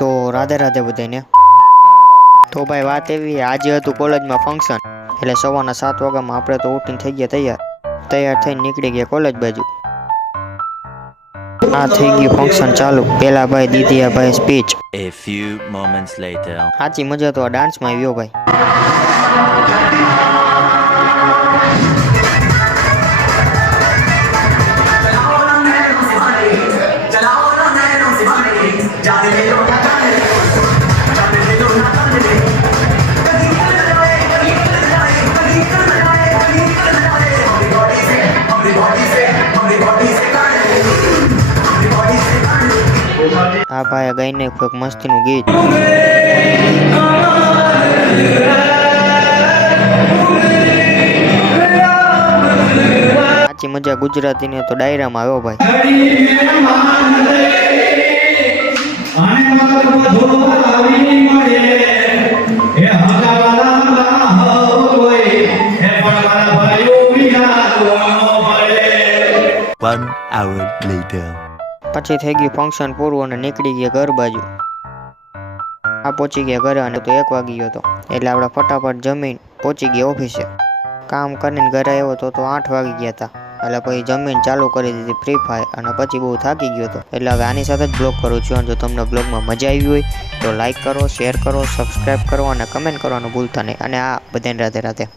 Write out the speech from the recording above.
તો રાધે રાધે બધાને। તો ભાઈ વાત એવી આજે હતું કોલેજમાં ફંક્શન, એટલે સવારના 7 વાગ્યામાં આપણે તો ઉઠીને થઈ ગયા તૈયાર થઈને નીકળી ગયા કોલેજ બાજુ। આ થઈ ગયું ફંક્શન ચાલુ। પેલા ભાઈ દીધીયા ભાઈ speech. A few moments later. સાચી મજા તો આ ડાન્સમાં આવ્યો ભાઈ। આ ભાઈ ગાઈને એક મસ્તીનું ગીત। સાચી મજા ગુજરાતીને તો ડાયરામાં આવ્યો ભાઈ। One hour later. પછી થઈ ગયું ફંક્શન પૂરું અને નીકળી ગયા ઘર બાજુ। આ પહોંચી ગયા ઘરે અને તો 1 વાગી ગયો હતો, એટલે આપણે ફટાફટ જમીન પહોંચી ગયા ઓફિસે। કામ કરીને ઘરે આવ્યો તો 8 વાગી ગયા હતા, એટલે પછી જમીન ચાલુ કરી દીધી ફ્રી ફાયર અને પછી બહુ થાકી ગયો હતો, એટલે હવે આની સાથે જ બ્લોગ કરું છું। અને જો તમને બ્લોગમાં મજા આવી હોય તો લાઈક કરો, શેર કરો, સબસ્ક્રાઈબ કરો અને કમેન્ટ કરવાનું ભૂલતા નહીં। અને આ બધાને રાધે રાધે।